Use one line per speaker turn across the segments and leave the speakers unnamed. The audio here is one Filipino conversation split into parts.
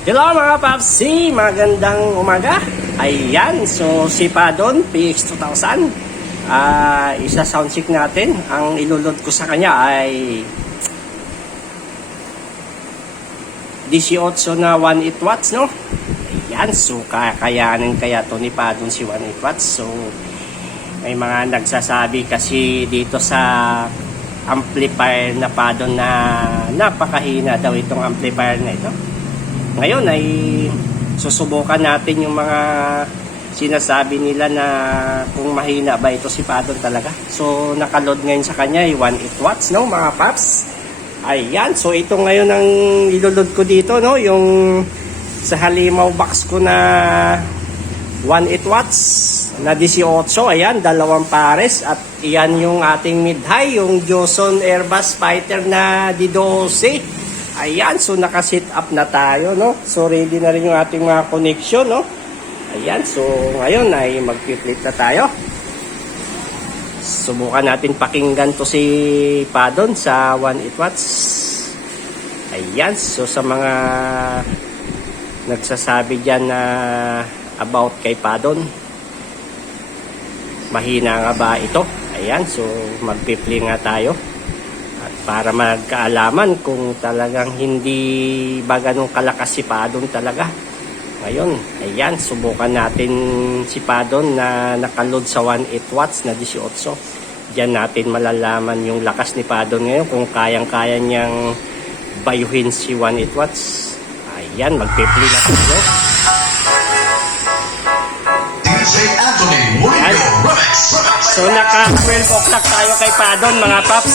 Hello mga Papsi! Magandang umaga! Ayan, so si Padon, PX2000 ah isa sound check natin Ang ilulod ko sa kanya ay 18 na 18 watts, no? Ayan, so kakayanin kaya to ni Padon si 18 watts So may mga nagsasabi kasi dito sa amplifier na Padon na napakahina daw itong amplifier na ito ngayon ay susubukan natin yung mga sinasabi nila na kung mahina ba ito si Padon talaga. So nakaload ngayon sa kanya ay 18 watts no mga paps. Ayan, so ito ngayon ang ilulod ko dito no, yung sa halimaw box ko na 18 watts na 18. Ayan, dalawang pares at iyan yung ating mid-high, yung Joson Airbus Fighter na D12. Ayan, so naka-set up na tayo, no? So ready na rin yung ating mga connection, no? Ayan, so ngayon ay mag-flip na tayo. Subukan natin pakinggan to si Padon sa 18 watts. Ayan, so sa mga nagsasabi dyan na about kay Padon, mahina nga ba ito? Ayan, so mag-play nga tayo at para magkaalaman kung talagang hindi ba ganun kalakas si Padon talaga. Ngayon, ayan, subukan natin si Padon na nakaload sa 18 watts na 18. Diyan natin malalaman yung lakas ni Padon ngayon kung kayang-kaya niyang bayuhin si 18 watts. Ayan, magpe-play na tayo.
DJ Remix.
So naka 12 o'clock tayo kay Padon mga paps.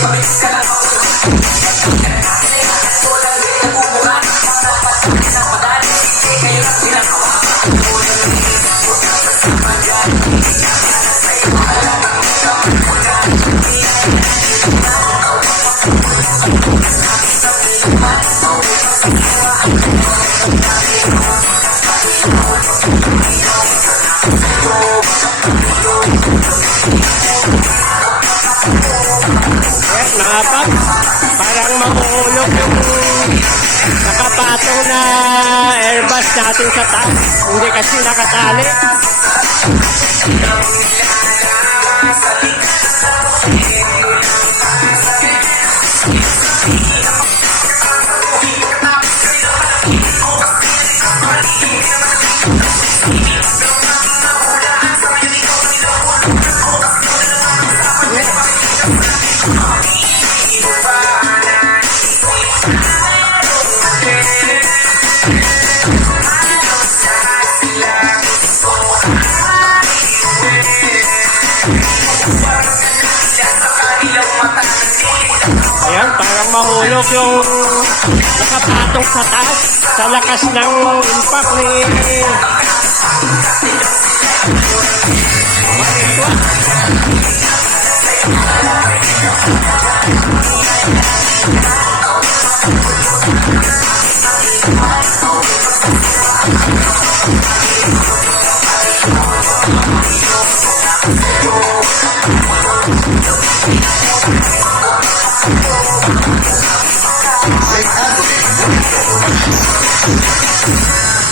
Fuck. Nakapatong na airbus natin sa taas. Hindi kasi nakatali.
tunog Ilocyo Nakapatong sa taas Sa lakas ng impact ni Thank you. Thank you.